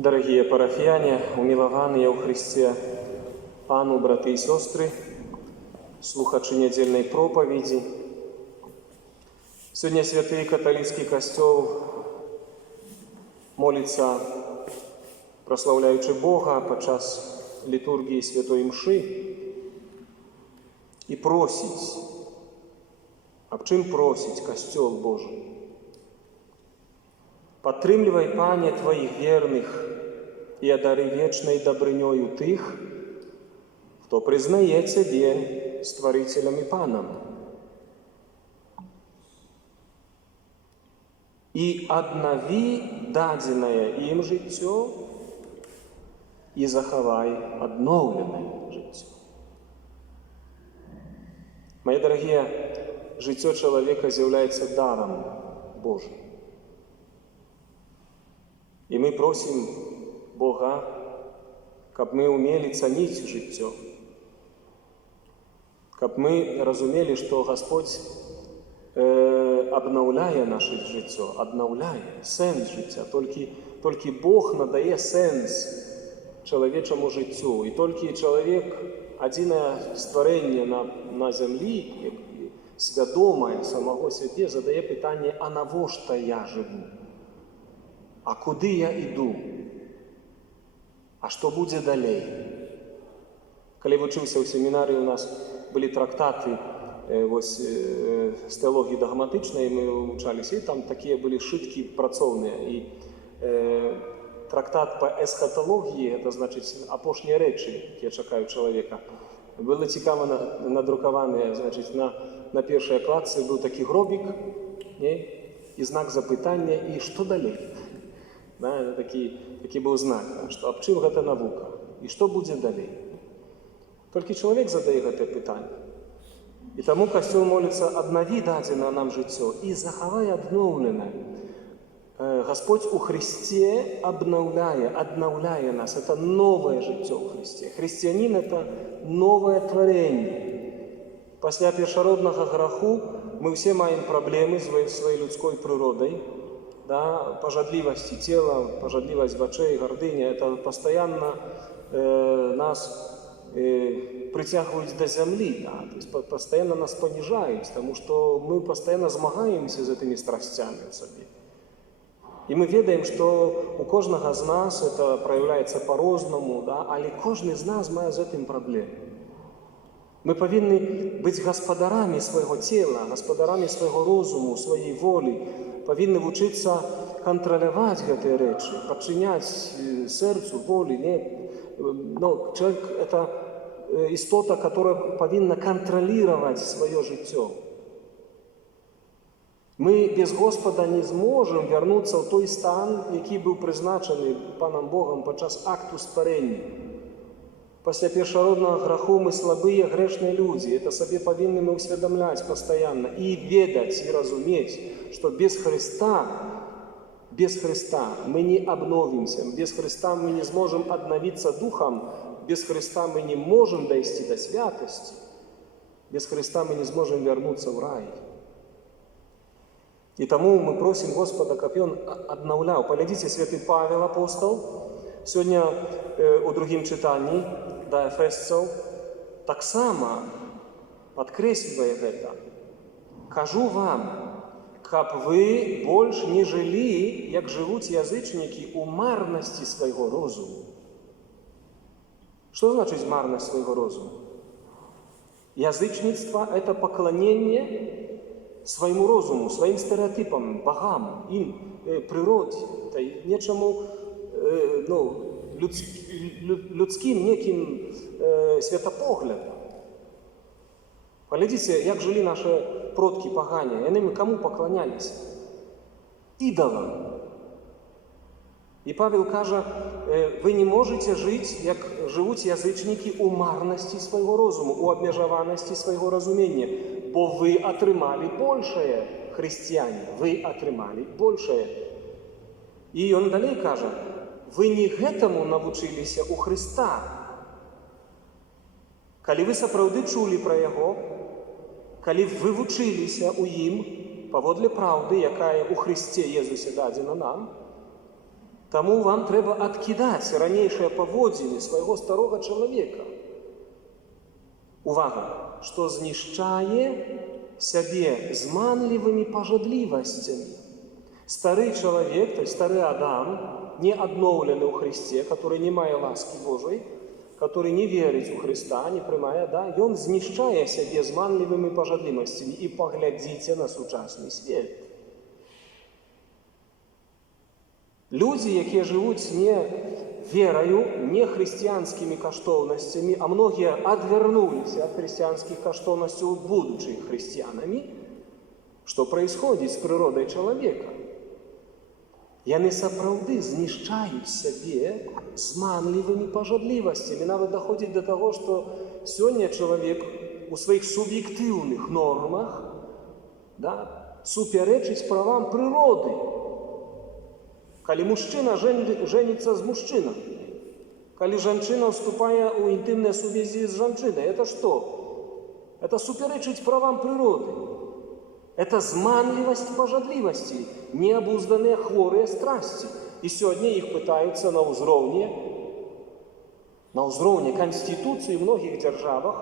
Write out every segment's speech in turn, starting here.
Дорогие парафіяне, уміловані у Христе, Пану, брати і сестри, слухачі недільної проповіді. Сьогодні Святий Католицький Костел молиться, прославляючи Бога під час літургії Святої Мши, і просить. А в чим просить Костел Божий? Падтрымлівай, Пане, Твоих верных и одари вечной добрынёю тых, кто признае Тебе Створителем и Паном. И обнови дадзенное им жыццё и захавай обновленное жыццё. Мои дорогие, жыццё человека является даром Божьим. І ми просимо Бога, щоб ми вміли цінити життя, щоб ми розуміли, що Господь обновляє наше життя, обновляє сенс життя. Тільки Бог надає сенс чоловічому життю. І тільки чоловік, єдине створення на землі, свідоме самого себе, задає питання, а навіщо я живу? А куди я йду? А що буде далі? Коли я вчився в семінарі, у нас були трактати з теології догматичної, ми вчилися, і там такі були шитки працовні. І трактат по есхатології, це значить апошні речі, які чекають чоловіка, було цікаво надруковані, значить, на першій кладці був такий гробик, і знак запитання, і що далі? Да, такий був знак, що об чим гэта наука і що буде далі. Тільки чоловік задає гэта питання. І тому Костел молиться, обнови дадзене нам життя і захавай обновлене. Господь у Христе обновляє нас. Это новое життя у Христе. Христианин – это новое творение. Після першородного греху ми всі маємо проблеми з своєю людською природою. Да, пожадливости тела, пожадливость очей, гордыня, это постоянно нас притягивают до земли, да, то есть постоянно нас понижают, потому что мы постоянно змагаемся с этими страстями в себе. И мы ведаем, что у кожного з нас это проявляется по-разному, да, але кожен з нас має з этим проблеми. Ми повинні бути господарами свого тіла, господарами свого розуму, своєї волі, повинні вчитися контролювати ці речі, підчиняти серцю, волі. Но человек – это истота, которая повинна контролировать свое життя. Ми без Господа не зможемо вернутися в той стан, який був призначений Паном Богом під час акту створення. Після першородного греху ми слабі, грешні люди. Це собі повинні ми усвідомляти постійно. І ведати, і розуміти, що без Христа ми не обновимося. Без Христа ми не зможемо обновитися духом. Без Христа ми не можемо дойти до святості. Без Христа ми не зможемо вернутися в рай. І тому ми просимо Господа, щоб Він обновляв. Поглядите, святий Павел апостол, сьогодні у другім читанні до Ефесців так само підкреслює це. Кажу вам, щоб ви більше не жили, як живуть язичники, у марності свого розуму. Що значить марність свого розуму? Язичництво – це поклонення своєму розуму, своїм стереотипам, богам, їм, природі, та нічому, людським неким святопоглядом. Поглядите, як жили наші продки погані. Вони кому поклонялися? Ідолам. І Павел каже, ви не можете жити, як живуть язичники, у марності свого розуму, у обмежованості свого розуміння, бо ви отримали більше, християни, ви отримали більше. І він далі каже, ви не гэтаму навчилися у Христа. Коли ви сапраўды чулі про Його, коли ви вчилися у Ім, паводле правди, якая у Христе Єзусі дадзена нам, Таму вам трэба адкідаць ранейшыя паводзіны свайго старога чалавека. Увага, што знішчае сябе зманлівымі пажадлівасцямі. Стары чалавек, то есть стары Адам, не адноўлены ў Христе, который не мае ласкі Божай, который не верыць у Христа, не прымае, да, ён знішчае сябе зманлівымі пажадлівасцямі. І паглядзіце на сучасны свет. Людзі, якія жывуць не вераю, не хрысціянскімі каштоўнасцямі, а многія адвярнуліся ад хрысціянскіх каштоўнасцяў, будучы хрысціянамі, што праісходзіць з прыродай чалавека? Яны сапраўды знішчаюць сябе зманлівымі пажадлівасцямі. Нават даходзіць да таго, што сёння чалавек у сваіх суб'ектыўных нормах, да, супярэчыць правам прыроды. Калі мужчына жэніцца з мужчынам, калі жанчына ўступае ў інтымныя сувязі з жанчынай, это што? Это супярэчыць правам прыроды. Это зманлівасць пажадлівасці, неабузданыя хворыя страсці. І сёння іх пытаюцца на ўзроўні Канстытуцыі ў многіх дзяржавах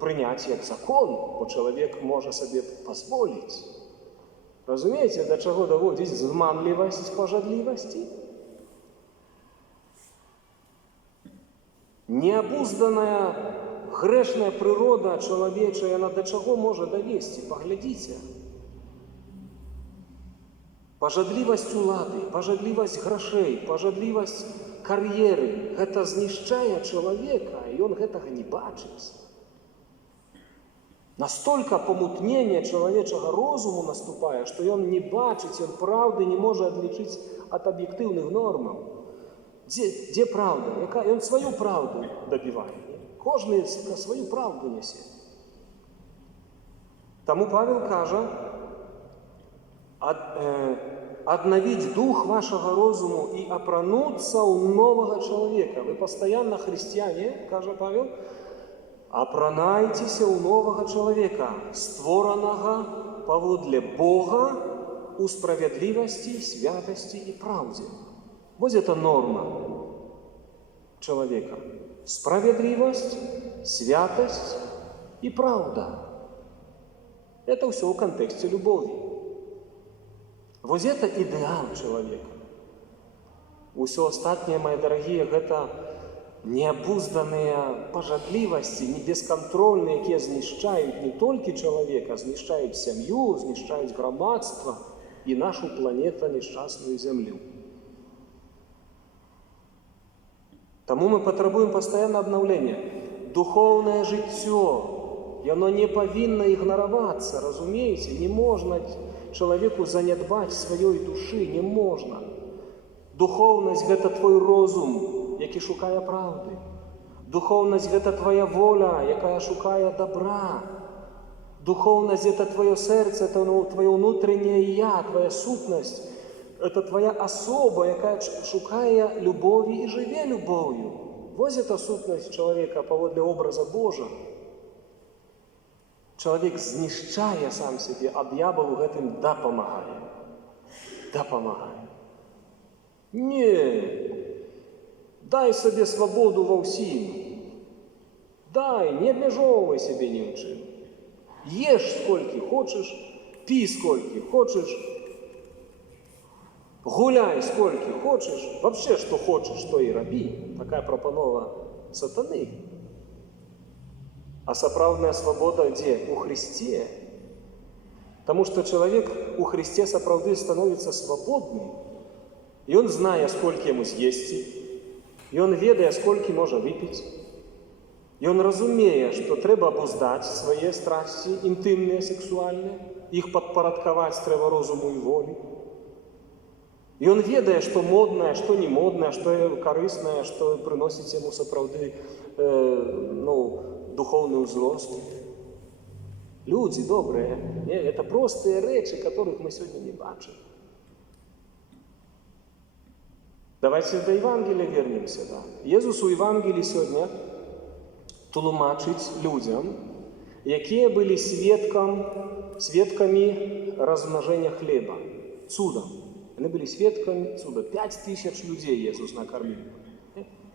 прыняць як закон, бо чалавек можа сабе пазволіць. Разумееце, да чаго даводзіць зманлівасць пажадлівасці? Неабузданая грэшная прырода чалавечая, яна да чаго можа давесці? Паглядзіце. Пажадлівасць улады, пажадлівасць грашэй, пажадлівасць кар'еры – гэта знішчае чалавека, і ён гэтага не бачыць. Настолько помутнение чалавечага розуму наступае, што ён не бачыць, ён праўды не можа адлічыць ад аб'ектыўных нормаў. Дзе праўда? Ён сваю праўду дабівае. Кожны сваю праўду нясе. Таму Павел кажа, аднавіць дух вашага розуму і апрануцца ў новага чалавека. Вы пастаянна хрысціяне, кажа Павел, апранайцеся ў новага чалавека, створанага паводле Бога у справядлівасці, святасці і праўдзе. Вось это норма чалавека. Справядлівасць, святасць і праўда. Это ўсё ў кантэксце любові. Вось это ідэал чалавека. Усё астатняе, мои дарагія, гэта неабузданыя пажадлівасці, не бескантрольныя, якія знішчаюць не толькі чалавека, знішчаюць сям'ю, знішчаюць грамадства і нашу планету, нешчасную зямлю. Таму мы патрабуем пастаянна абнаўлення. Духоўнае жыццё, яно не павінна ігнаравацца, разумееце? Не можна чалавеку занядбаць сваёй душы, не можна. Духоўнасць – гэта твой розум, які шукае праўды. Духоўнасць – гэта твоя воля, якая шукае добра. Духоўнасць – это твоё сэрца, это твоё ўнутранее я, твоя сутнасць. Это твоя асоба, якая шукае любові і жыве любов'ю. Вось это сутнасць чалавека паводле образа Божа. Чалавек знішчае сам сябе, а д'ябал у гэтым дапамагае. Дапамагае. Не, дай сабе свабоду ва ўсім. Дай, не абмяжоўвай сябе ні ў чым. Еш сколькі хочаш, пі сколькі хочаш, гуляй сколькі хочаш, вообще што хочаш, то і рабі. Такая прапанова сатаны. А сапраўдная свабода дзе? У Христе. Таму што чалавек у Христе сапраўды становіцца свабодным. Ён знае, сколькі яму з'есці, ён ведае, сколькі можа выпіць. Ён разумее, што трэба абуздаць свае страсці інтымныя, сексуальныя, іх падпарадкаваць трэба розуму і волі. Ён ведае, што моднае, што не моднае, што карыснае, што прыносіць яму сапраўды духоўны ўзрост. Людзі добрыя, это простыя рэчы, которых мы сёння не бачым. Давайте до Евангелия вернемся. Да. Езус у Евангелии сегодня тлумачить людям, якія были сведками размножения хлеба, чудом. Они были свидками чуда. 5000 людей Иисус накормил.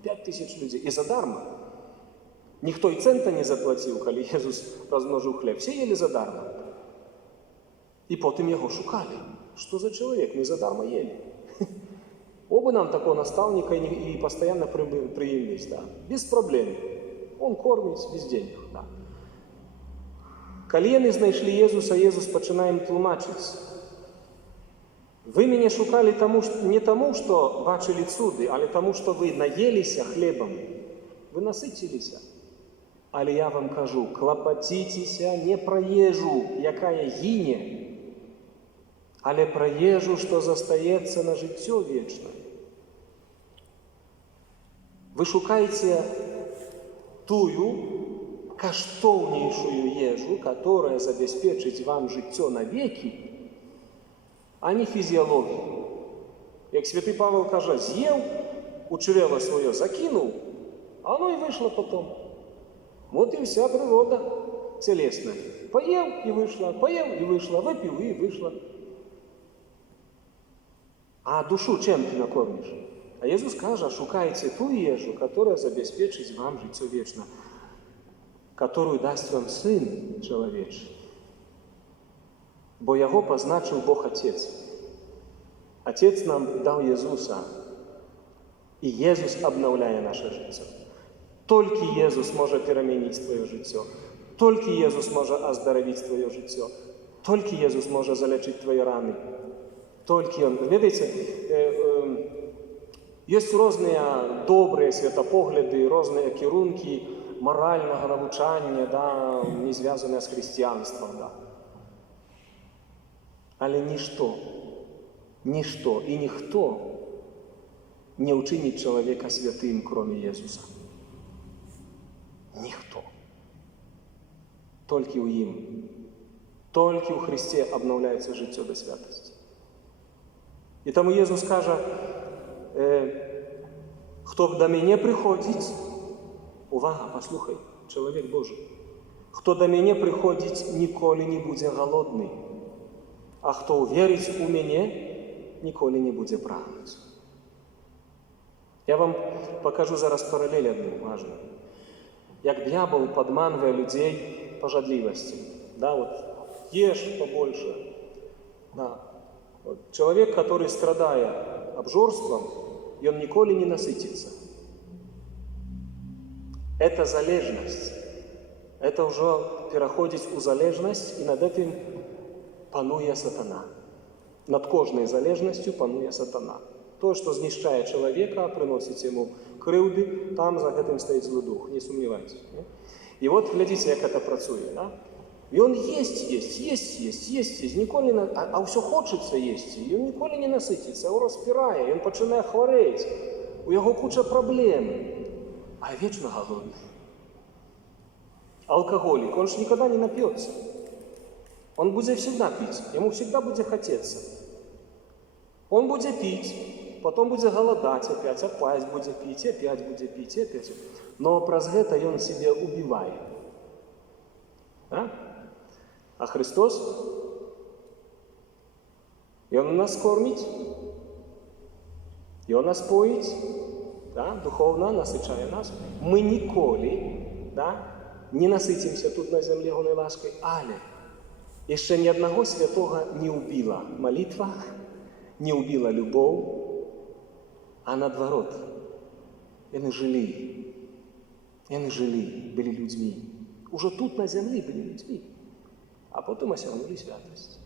5000 людей. И задарма. Никто и цента не заплатил, когда Иисус размножил хлеб. Все ели задарма. И потом его шукали. Что за человек? Мы задарма ели. Оба нам такого наставника и постоянно приимлись. Да. Без проблем. Он кормит без денег. Да. Коли они знайшли Иисуса, Иисус починає їм тлумачити. Ви мене шукали не тому, що бачили цуди, але тому, що ви наїлися хлібом. Ви наситилися. Але я вам кажу, клопотіться не про їжу, яка гине, але про їжу, що зостається на життя вічне. Ви шукаєте тую каштовнейшую ежу, которая забеспечит вам життя навеки, а не фізіологію. Як святий Павел каже, з'їв, у чрево своє закинув, а воно і вийшло потім. Вот и вся природа телесная. Поел и вышло, выпил и вышло. А душу чем ты накормишь? А Иисус каже, шукайте ту ежу, которая забеспечит вам життя вечно, которую даст вам Сын Человечий. Бо Його позначив Бог Отець. Отець нам дав Ісуса, і Ісус обновляє наше життя. Тільки Ісус може перемінити твоє життя. Тільки Ісус може оздоровити твоє життя. Тільки Ісус може залечити твої рани. Тільки Він. Видите, є різні добрі світопогляди, різні керунки морального навчання, да, не зв'язані з християнством. Да. Але ніщо і ніхто не учинить чоловіка святим, крім Ісуса. Ніхто. Тільки у Їм. Тільки у Христі обновляється життя до святості. І тому Ісус каже, хто до мене приходить, увага, послухай, чоловік Божий, хто до мене приходить, ніколи не буде голодний, а хто вірить у мене, ніколи не буде прагнути. Я вам покажу зараз паралель одну важну. Як дьявол подманиває людей пожадливостью. Да, вот, ешь побольше. Да. Вот, человек, который страдает обжорством, и он николи не насытится. Это залежность. Это уже переходит у залежность, и над этим панує сатана. Над кожною залежністю панує сатана. То, що знищає чоловіка, приносить йому кривди, там за этим стоїть злий дух, не сумнівайтесь. І от глядите, як це працює. Да? І він їсть, ніколи не, а все хочеться їсти, і він ніколи не насититься, його розпирає, він починає хворіти, у його куча проблем, а вічно голодний. Алкоголик, он же никогда не напьется. Он будет всегда пить, ему всегда будет хотеться. Он будет пить, потом будет голодать опять, опять будет пить, опять будет пить, опять. Но праз гэта он себя убивает. Да? А Христос, и Он нас кормит, и Он нас поит, да? Духовно насичає нас. Мы ніколи, да? Не наситимся тут на землі Його ласкою, але ще ні одного святого не убила молитва, не убила любов, а наоборот, вони жили, были людьми. Уже тут на земле были людьми, а потом осягнули святость.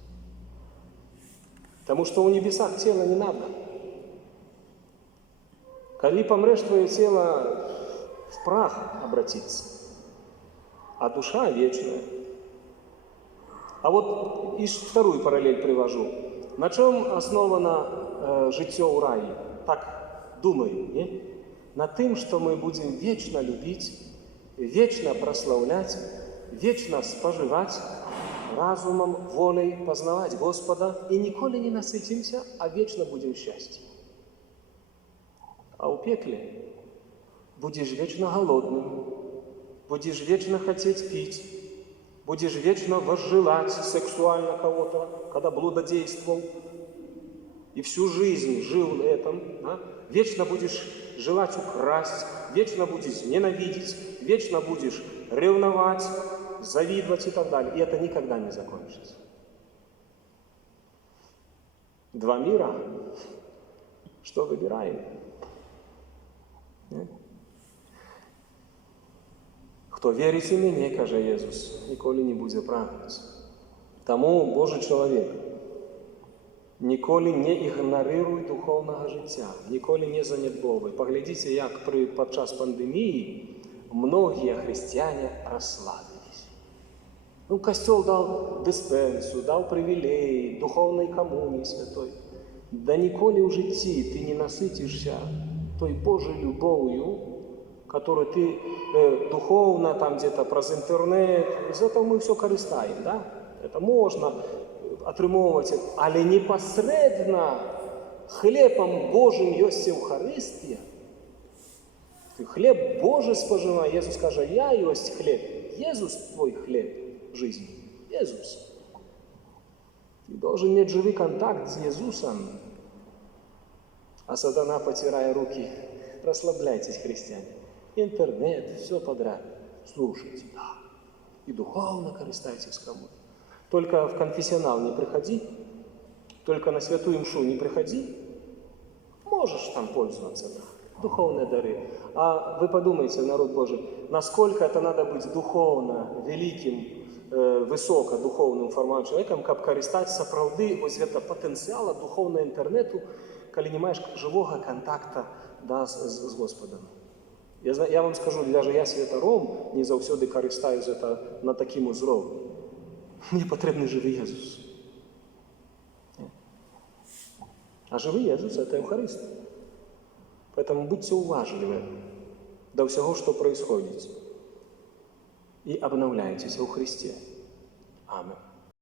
Потому что у небесах тело не надо. Коли помрешь, твое тело в прах обратится, а душа вечная. А вот и вторую параллель привожу. На чем основано життя у раї? Так думаю, не? На тем, что мы будем вечно любить, вечно прославлять, вечно споживать, разумом, волей познавать Господа, и николи не насытимся, а вечно будем в счастье. А у пекле будешь вечно голодным, будешь вечно хотеть пить, будешь вечно возжелать сексуально кого-то, когда блудодействовал, и всю жизнь жил в этом, да, вечно будешь желать украсть, вечно будешь ненавидеть, вечно будешь ревновать, завидовать и так далее. И это никогда не закончится. Два мира. Что выбираем? Хто вірить у мене, каже Єсус, ніколи не буде прагнути. Тому Божий чоловік ніколи не ігноруй духовного життя, ніколи не занедбовуй. Поглядите, як подчас пандемії многие христиане расслабились. Ну, Костел дал диспенсу, дал привилей, духовной коммунии святой. Да ніколи в житті ти не наситишся той Божою любов'ю, которую ты духовно, там где-то праз интернет, из этого мы все користаем, да? Это можно атрымоўваць, але непасрэдна хлебом Божим ёсць Евхарыстия. Ты хлеб Божий споживай. Иисус скажет, я есть хлеб. Иисус твой хлеб жизни. Иисус. Ты должен иметь живый контакт с Иисусом. А сатана, потирая руки, расслабляйтесь, христиане. Интернет, все подряд. Слушайте, да. И духовно користайтесь кому-то. Только в конфессионал не приходи, только на святую мшу не приходи. Можешь там пользоваться, да. Духовные дары. А вы подумайте, народ Божий, насколько это надо быть духовно великим, высокодуховным формальным человеком, как користаться сапраўды ось гэта потенциала духовного интернету, коли не маешь живого контакта, да, с Господом. Я вам скажу, даже я святаром не заўсёды карыстаюсь это на таким узроўні. Мне потребный живый Иисус. А живый Иисус – это Евхарист. Поэтому будьте уважливы до всего, что происходит. И обновляйтесь во Христе. Аминь.